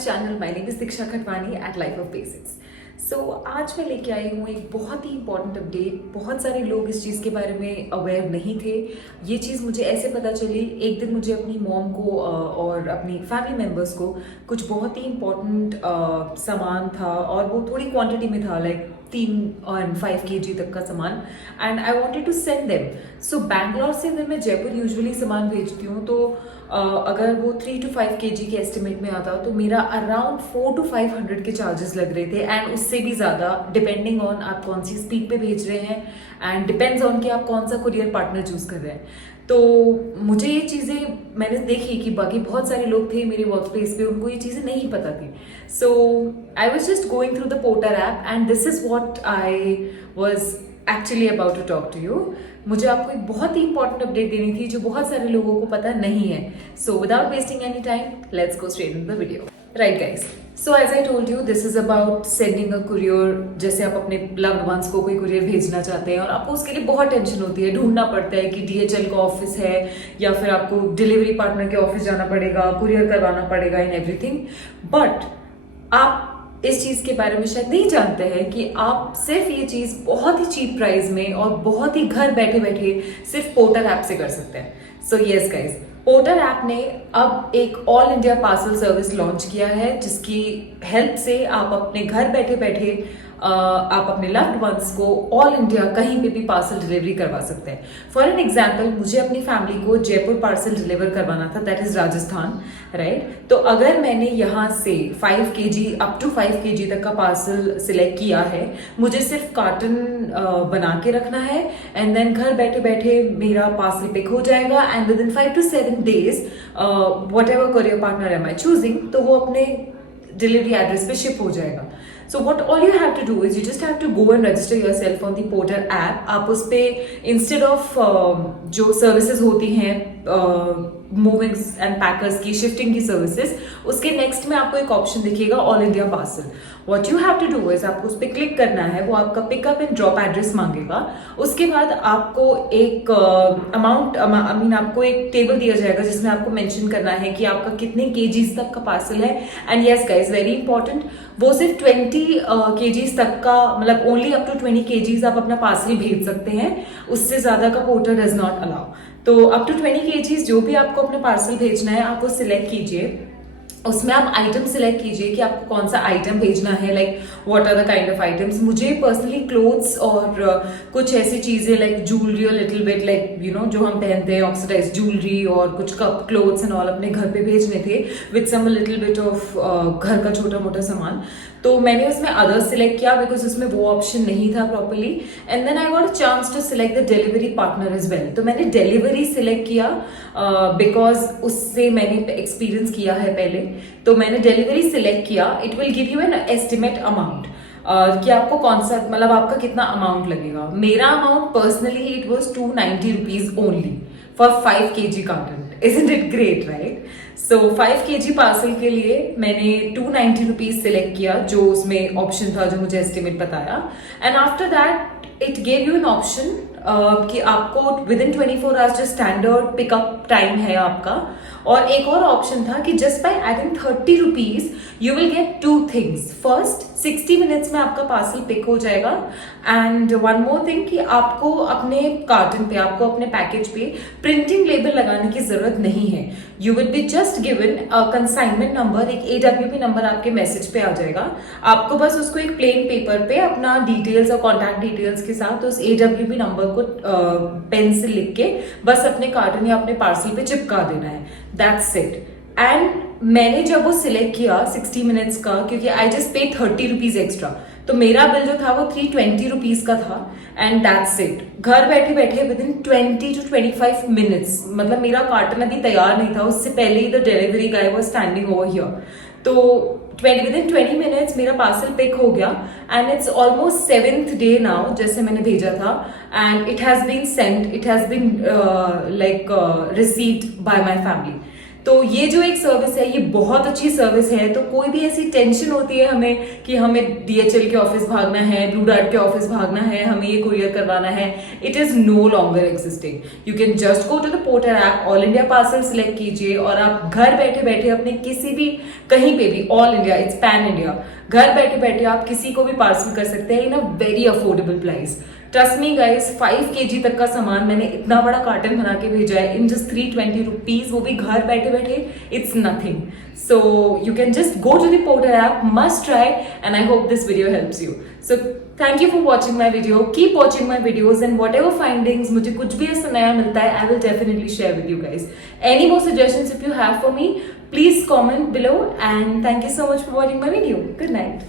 Channel. My name is Diksha Khatwani at life of basics. So आज मैं लेके आई हूँ एक बहुत ही इंपॉर्टेंट अपडेट। बहुत सारे लोग इस चीज़ के बारे में अवेयर नहीं थे। ये चीज़ मुझे ऐसे पता चली, एक दिन मुझे अपनी मॉम को और अपनी फैमिली मेम्बर्स को कुछ बहुत ही इंपॉर्टेंट सामान था और वो थोड़ी क्वांटिटी में था, लाइक 3 और 5 kg तक का सामान, and I wanted to send them. So Bangalore से अगर मैं जयपुर यूजुअली सामान भेजती हूँ तो अगर वो 3 to 5 kg के एस्टिमेट में आता तो मेरा अराउंड 400 to 500 के चार्जेस लग रहे थे, एंड उससे भी ज़्यादा डिपेंडिंग ऑन आप कौन सी स्पीड पे भेज रहे हैं एंड डिपेंड्स ऑन कि आप कौन सा कुरियर पार्टनर चूज कर रहे हैं। तो मुझे ये चीज़ें मैंने देखी कि बाकी बहुत सारे लोग थे मेरे वर्क प्लेस पे, उनको ये चीज़ें नहीं पता थी। So I was just going through the porter app and this is what I was actually about to talk to you. मुझे आपको एक बहुत ही इंपॉर्टेंट अपडेट देनी थी जो बहुत सारे लोगों को पता नहीं है। So without wasting any time, let's go straight in the video. Right guys, so as I told you, this is about sending a courier. जैसे आप अपने लव्ड वंस को कोई कुरियर भेजना चाहते हैं और आपको उसके लिए बहुत टेंशन होती है, ढूंढना पड़ता है कि DHL का ऑफिस है या फिर आपको डिलीवरी पार्टनर के ऑफिस जाना पड़ेगा, कुरियर करवाना पड़ेगा इन एवरीथिंग। बट आप इस चीज के बारे में शायद नहीं जानते हैं कि आप सिर्फ ये चीज बहुत ही चीप प्राइस में और बहुत ही घर बैठे बैठे सिर्फ पोर्टर ऐप से कर सकते हैं। So yes guys, porter app ने अब एक all India parcel service launch किया है जिसकी हेल्प से आप अपने घर बैठे बैठे आप अपने लव्ड वंस को ऑल इंडिया कहीं पे भी पार्सल डिलीवरी करवा सकते हैं। फॉर एन एग्जाम्पल, मुझे अपनी फैमिली को जयपुर पार्सल डिलीवर करवाना था, दैट इज राजस्थान, राइट। तो अगर मैंने यहाँ से 5 kg अप टू 5 kg तक का पार्सल सिलेक्ट किया है, मुझे सिर्फ कार्टन बना के रखना है एंड देन घर बैठे बैठे मेरा पार्सल पिक हो जाएगा and within 5 to 7 days whatever courier partner am I choosing, तो वो अपने डिलीवरी एड्रेस पे शिप हो जाएगा। So what all you have to do is you just have to go and register yourself on the Porter app. आप उस पे instead of जो सर्विसेज होती हैं मूविंग्स एंड पैकर्स की, शिफ्टिंग की सर्विसेज, उसके नेक्स्ट में आपको एक ऑप्शन दिखेगा all India parcel. What you have to do is आपको उस पर क्लिक करना है, वो आपका पिकअप एंड ड्रॉप एड्रेस मांगेगा। उसके बाद आपको एक अमाउंट आपको एक टेबल दिया जाएगा जिसमें आपको मेंशन करना है कि आपका कितने केजीज तक का पार्सल है। And yes guys, very important, वो सिर्फ 20 केजीज तक का, मतलब ओनली अप टू 20 केजीज आप अपना पार्सल भेज सकते हैं, उससे ज्यादा का पोर्टर डज नॉट अलाउ। तो अप टू 20 केजीज जो भी आपको अपना पार्सल भेजना है आप वो सिलेक्ट कीजिए। उसमें आप आइटम सिलेक्ट कीजिए कि आपको कौन सा आइटम भेजना है, like what are the kind of items. मुझे पर्सनली क्लोथ्स और कुछ ऐसी चीजें लाइक ज्वेलरी और little bit like you know जो हम पहनते हैं, ऑक्सीडाइज ज्वेलरी और कुछ कप क्लोथ्स एंड ऑल अपने घर पे भेजने थे with some little bit of घर का छोटा मोटा सामान। तो मैंने उसमें अदर्स सिलेक्ट किया बिकॉज उसमें वो ऑप्शन नहीं था properly. And then I got a chance to select the delivery partner as well. तो मैंने डिलीवरी सिलेक्ट किया बिकॉज उससे मैंने एक्सपीरियंस किया है पहले। तो मैंने डिलीवरी सिलेक्ट किया। It will give you an estimate amount कि आपको कौन सा, मतलब आपका कितना अमाउंट लगेगा। मेरा amount personally it was 290 rupees only for 5 kg carton. Isn't it great, right? So 5 kg parcel के लिए मैंने 290 रुपीज सिलेक्ट किया, जो उसमें ऑप्शन था जो मुझे एस्टिमेट बताया। And after that it gave you an option कि आपको विद इन 24 आवर्स जो स्टैंडर्ड पिकअप टाइम है आपका। और एक और ऑप्शन था कि just by adding 30 rupees you will get 2 things. First, 60 minutes में आपका पार्सल पिक हो जाएगा। एंड वन मोर थिंग कि आपको अपने कार्टन पे, आपको अपने पैकेज पे प्रिंटिंग लेबल लगाने की जरूरत नहीं है। You will be just given a consignment number, एक AWP नंबर आपके मैसेज पे आ जाएगा। आपको बस उसको एक प्लेन पेपर पे अपना डिटेल्स और कॉन्टैक्ट डिटेल्स के साथ उस AWP नंबर को पेन से लिख के बस अपने कार्टन या अपने पार्सल पे चिपका देना है। That's it. एंड मैंने जब वो सिलेक्ट किया 60 मिनट्स का, क्योंकि आई जस्ट पे 30 रुपीज एक्स्ट्रा, तो मेरा बिल जो था वो 320 रुपीज का था। And that's it. घर बैठे बैठे विद इन 20 to 25 मिनट्स, मतलब मेरा कार्टन अभी तैयार नहीं था, उससे पहले ही the delivery guy was standing over here. तो विद इन 20 मिनट्स मेरा पार्सल पिक हो गया। And it's almost 7th day now जैसे मैंने भेजा था, and it has been sent, it has been like received by my family. तो ये जो एक सर्विस है ये बहुत अच्छी सर्विस है। तो कोई भी ऐसी टेंशन होती है हमें कि हमें DHL के ऑफिस भागना है, ब्लू डार्ट के ऑफिस भागना है, हमें ये कुरियर करवाना है, it is no longer existing. You can just go to the porter app, all India parcel select कीजिए और आप घर बैठे बैठे अपने किसी भी, कहीं पे भी, all India, it's pan India, घर बैठे बैठे आप किसी को भी पार्सल कर सकते हैं in a very affordable price. Trust me guys, 5 kg तक का सामान मैंने इतना बड़ा कार्टन बना के भेजा है इन जस्ट 320 रुपीज, वो भी घर बैठे बैठे, it's nothing. So you can just go to the Porter app, must try, and I hope this video helps you. So thank you for watching my video. Keep watching my videos and whatever findings मुझे कुछ भी ऐसा नया मिलता है, I will definitely share with you guys. Any more suggestions if you have for me, please comment below, and thank you so much for watching my video. Good night.